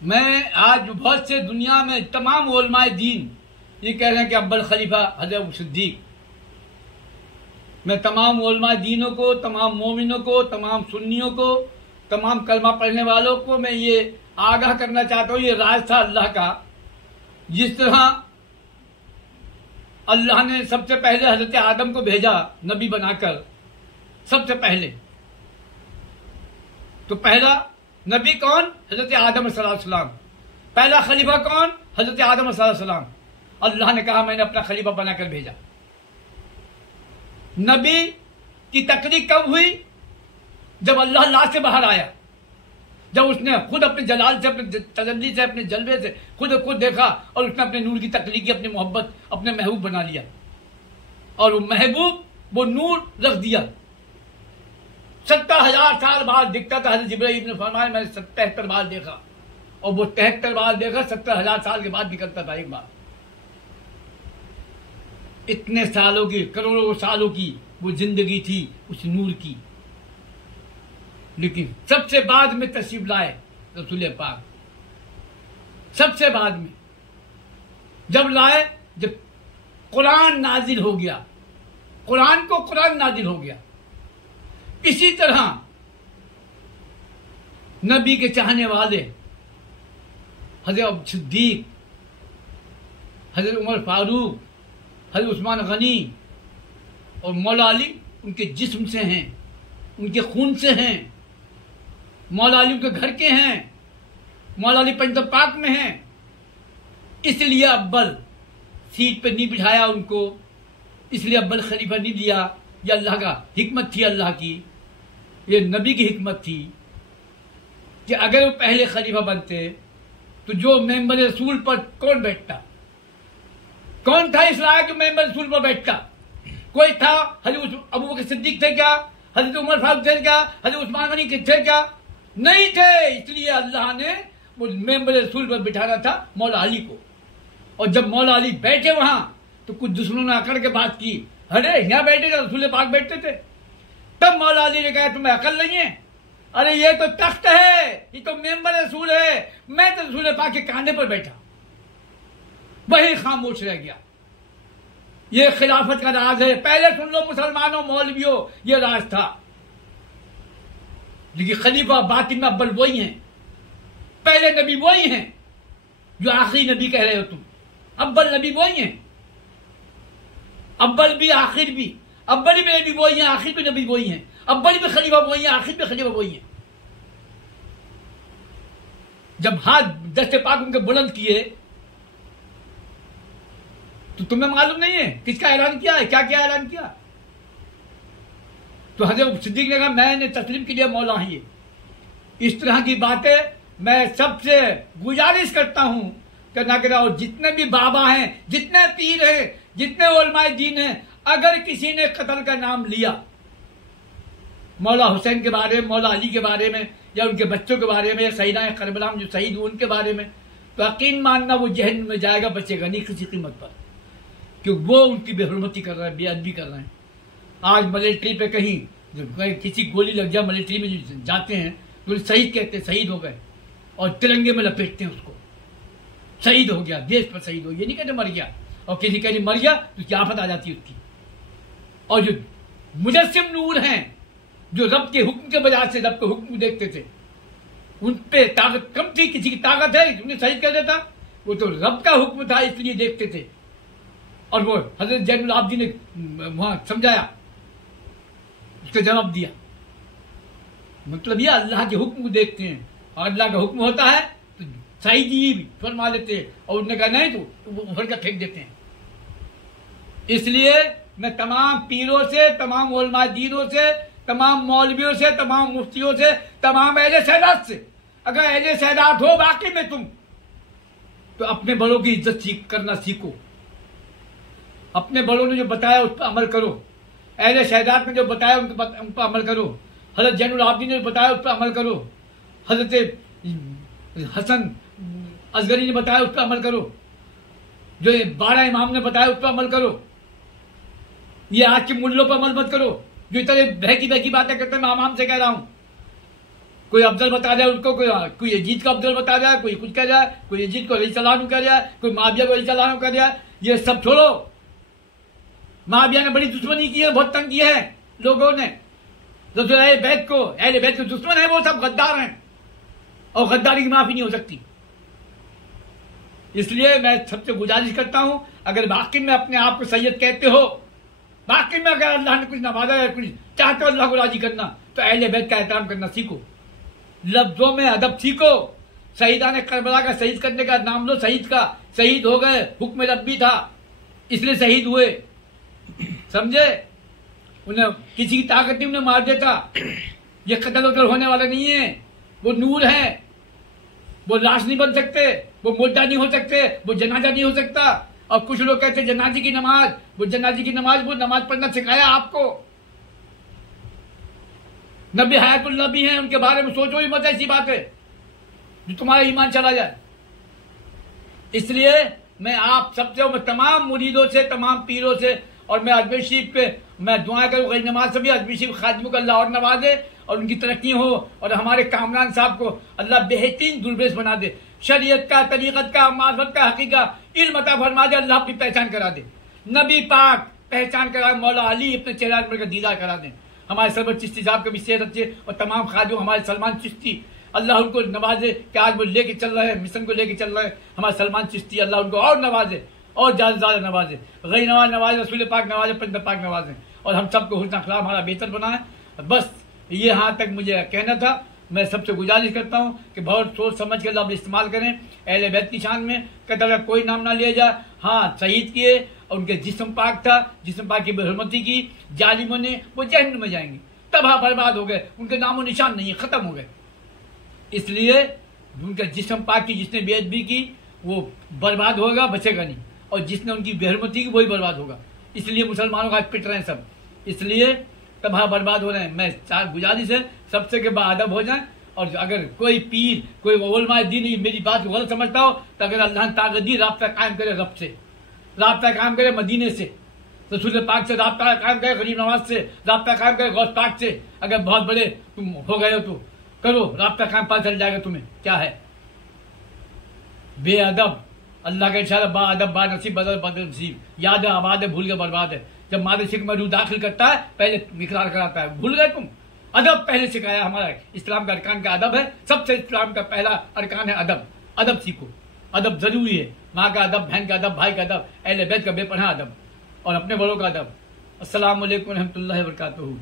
मैं आज बहुत से दुनिया में तमाम उलमाए दीन ये कह रहे हैं कि अव्वल खलीफा हज़रत सिद्दीक। मैं तमाम उलमाए दीनों को, तमाम मोमिनों को, तमाम सुन्नियों को, तमाम कलमा पढ़ने वालों को मैं ये आगाह करना चाहता हूँ, ये राज था अल्लाह का। जिस तरह अल्लाह ने सबसे पहले हजरत आदम को भेजा नबी बनाकर, सबसे पहले तो पहला नबी कौन? हजरत आदम अलैहिस्सलाम। पहला खलीफा कौन? हजरत आदम अलैहिस्सलाम। अल्लाह ने कहा मैंने अपना खलीफा बनाकर भेजा। नबी की तकलीफ कब हुई? जब अल्लाह लाश से बाहर आया, जब उसने खुद अपने जलाल से, अपने तजल्ली से, अपने जलवे से खुद देखा और उसने अपने नूर की तकलीफ की, अपनी मोहब्बत, अपने महबूब बना लिया और वो महबूब, वो नूर रख दिया। 70,000 साल बाद दिखता था। हज़रत जिब्राइल ने फरमाया मैंने 73 बार देखा और वो 73 बार देखा, 70,000 साल के बाद निकलता था एक बार। इतने सालों की, करोड़ों सालों की वो जिंदगी थी उस नूर की। लेकिन सबसे बाद में तशरीफ लाए रसूल पाक, सबसे बाद में जब लाए, जब कुरान नाजिल हो गया, कुरान नाजिल हो गया। इसी तरह नबी के चाहने वाले हजरत सिद्दीक, हजरत उमर फारूक, हजरत उस्मान गनी और मौला अली उनके जिस्म से हैं, उनके खून से हैं। मौला अली उनके घर के हैं, मौला अली पंजतब पाक में हैं। इसलिए अव्वल सीट पे नहीं बिठाया उनको, इसलिए अव्वल खलीफा नहीं दिया। ये अल्लाह का हिकमत थी, अल्लाह की, ये नबी की हिकमत थी कि अगर वो पहले खलीफा बनते तो जो मेंबर रसूल पर कौन बैठता? कौन था इस लायक जो मेंबर रसूल पर बैठता? कोई था? हजरत अबू बकर सिद्दीक थे क्या? हजरत उमर फारूक थे क्या? हजरत उस्मान गनी थे क्या? नहीं थे। इसलिए अल्लाह ने वो मेंबर रसूल पर बिठाना था मौला अली को। और जब मौला अली बैठे वहां तो कुछ दुश्मनों ने आकर के बात की, अरे यहाँ बैठे थे, रसूल पाक बैठते थे। तब मौला अली ने कहा तुम्हें अकल नहीं है? अरे ये तो तख्त है, ये तो मेंबर रसूल है, मैं तो रसूल पाक के कांधे पर बैठा। वही खामोश रह गया। ये खिलाफत का राज है। पहले सुन लो मुसलमानों, मौलवियों, ये राज था। लेकिन खलीफा बातिन में अव्वल वही हैं, पहले नबी वही हैं जो आखिरी नबी कह रहे हो तुम। अव्वल नबी वही हैं, अव्वल भी आखिर भी। अव्वल में नबी वही हैं, आखिर में नबी वही हैं। अव्वल में खलीफा वही हैं, आखिर में खलीफा वही हैं। जब हाथ दस्ते पाक उनके बुलंद किए तो तुम्हें मालूम नहीं है किसका ऐलान किया है, क्या क्या ऐलान किया? तो हजरत सिद्दीक ने कहा मैंने तस्लीम के लिए मौला है। ये इस तरह की बातें मैं सबसे गुजारिश करता हूं कि ना करा। और जितने भी बाबा हैं, जितने पीर हैं, जितने उलमाए दीन हैं, अगर किसी ने कत्ल का नाम लिया मौला हुसैन के बारे में, मौला अली के बारे में, या उनके बच्चों के बारे में, या सईदा करबला में जो शहीद हुए उनके बारे में, तो यकीन मानना वो जहन्नम में जाएगा, बचेगा नहीं किसी कीमत पर, क्योंकि वो उनकी बेहुरमती कर रहे हैं, बेअदबी कर रहे हैं। आज मिलिट्री पे कहीं किसी गोली लग जाए, मिलिट्री में जो जाते हैं तो शहीद कहते हैं, शहीद हो गए, और तिरंगे में लपेटते हैं उसको, शहीद हो गया, देश पर शहीद हो गया। ये नहीं कहते मर गया। और किसी कहते मर गया तो क्या आफत आ जाती है उसकी। और जो मुजस्सिम नूर हैं, जो रब के हुक्म के वजह से रब के हुक्म देखते थे, उन पे ताकत कम थी। किसी की ताकत है उन्हें शहीद कर देता, वो तो रब का हुक्म था इसलिए देखते थे। और वो हजरत जैनुल आबदीन ने वहां समझाया, उसका जवाब दिया। मतलब ये अल्लाह के हुक्म को देखते हैं, और अल्लाह का हुक्म होता है तो शहीदी भी फरमा देते हैं, और उन्होंने कहा नहीं तो वो उभर कर फेंक देते हैं। इसलिए मैं तमाम पीरों से, तमाम उलमाए दीनों से, तमाम मौलवियों से, तमाम मुफ्तियों से, तमाम अहले सैदात से, अगर अहले सैदात हो वाकई में तुम, तो अपने बड़ों की इज्जत करना सीखो। अपने बड़ों ने जो बताया उस पर अमल करो। अहले सैदात ने जो बताया उन पर अमल करो। हजरत जैनुल आबदीन ने बताया उस पर अमल करो। हजरत हसन असगरी ने बताया उस पर अमल करो। जो 12 इमाम ने बताया उस पर अमल करो। ये आज के मुल्लों पर अमल मत करो जो इतने बहकी बहकी बातें करते हैं। मैं आवाम से कह रहा हूं, कोई अफजल बता रहा है उनको, कोई यजीद का अफजल बता रहा है, कोई कुछ कह रहा है, कोई यजीद को रज़ियल्लाहु अन्हु कह रहा है, कोई मुआविया को रज़ियल्लाहु अन्हु कह रहा है। ये सब छोड़ो। मुआविया ने बड़ी दुश्मनी की है, बहुत तंग किया है लोगों ने रसूल अहले बैत को। अहले बैत के दुश्मन है वो, सब गद्दार हैं और गद्दारी की माफी नहीं हो सकती। इसलिए मैं सबसे गुजारिश करता हूं, अगर वाकई में अपने आप को सैयद कहते हो, वाकई में अगर अल्लाह ने कुछ नवाजा है, कुछ चाहते हो अल्लाह को राजी करना, तो अहले बैत का एहतराम करना सीखो, लफ्जों में अदब सीखो। शहीदा ने करबला का शहीद करने का नाम लो, शहीद का शहीद हो गए, हुक्म रब्बी था इसलिए शहीद हुए, समझे। उन्हें किसी की ताकत नहीं उन्हें मार देता। ये कत्ल उतल होने वाला नहीं है, वो नूर है, वो लाश नहीं बन सकते, वो मुर्दा नहीं हो सकते, वो जनाजा नहीं हो सकता। और कुछ लोग कहते हैं जनाजी की नमाज, वो जनाजी की नमाज, वो नमाज पढ़ना सिखाया आपको। नबी हयातुल्लाह भी हैं, उनके बारे में सोचो ही मत ऐसी बात है जो तुम्हारा ईमान चला जाए। इसलिए मैं आप सबसे, मैं तमाम मुरीदों से, तमाम पीरों से, और मैं अजमेर शरीफ पे मैं दुआ करूँ गई नमाज से भी अजमेर शरीफ खादिमों को अल्लाह और नवाजे और उनकी तरक्की हो, और हमारे कामरान साहब को अल्लाह बेहतरीन दुर्बेश बना दे, शरीयत का, तरीक़त का, मार्फत का, हकीका इल्म अता फरमा दे, अल्लाह अपनी पहचान करा दे, नबी पाक पहचान करा, मौला अली अपने चेहरा अनवर का दीदार करा दे। हमारे सरवर चिश्ती साहब के भी सेहत अच्छे, और तमाम खादिम हमारे सलमान चिश्ती अल्लाह उनको नवाजे कि आज वो लेके चल रहे हैं, मिशन को लेके चल रहे हैं हमारे सलमान चिश्ती, अल्लाह उनको और नवाजे और ज्यादा से ज्यादा नवाजे, गई नवाज नवाजे, रसूल पाक नवाजे, परिंदा पाक नवाजे, और हम सबको हुस्न अखलाक हमारा बेहतर बनाए। बस ये यहाँ तक मुझे कहना था। मैं सबसे गुजारिश करता हूँ कि बहुत सोच समझ के लफ्ज़ इस्तेमाल करें। अहले बैत की शान में कहता कोई नाम ना लिया जाए। हाँ, शहीद किए और उनके जिस्म पाक था, जिस्म पाक की बेहरमती की जालिमों ने, वो जहन्नम में जाएंगे, तबाह बर्बाद हो गए, उनके नामो निशान नहीं है, खत्म हो गए। इसलिए उनके जिस्म पाक की जिसने बेअदबी की वो बर्बाद होगा, बचेगा नहीं, और जिसने उनकी बेहरमती की वही बर्बाद होगा। इसलिए मुसलमानों का पिट रहे हैं सब, इसलिए तबाह बर्बाद हो रहे हैं। मैं चार गुजारिश है सबसे के बाअदब हो जाए, और अगर कोई पीर, कोई उलमाए दीन मेरी बात को गलत समझता हो तो अगर अल्लाह ने ताकत दी, राब्ता कायम करे रब से, राब्ता कायम करे मदीने से, रसूल पाक से राब्ता कायम करे, गरीब नवाज से राब्ता कायम करे, गौस पाक से। अगर बहुत बड़े तुम हो गए हो तो करो, राब्ता कायम पता चल जाएगा तुम्हें क्या है। बेअदब, अल्लाह का इशारा, बाअदब बा नसीब बदल बदल नसीब, याद है आबाद है, भूल के बर्बाद है। जब मादे शिक में रूह दाखिल करता है पहले इकरार कराता है, भूल गए तुम। अदब पहले सिखाया, हमारा इस्लाम का अरकान का अदब है, सबसे इस्लाम का पहला अरकान है अदब। अदब सीखो, अदब जरूरी है, माँ का अदब, बहन का अदब, भाई का अदब, अहले बैत का बेपनाह अदब, और अपने बड़ों का अदब। अस्सलाम वालेकुम रहमतुल्लाहि व बरकातहू।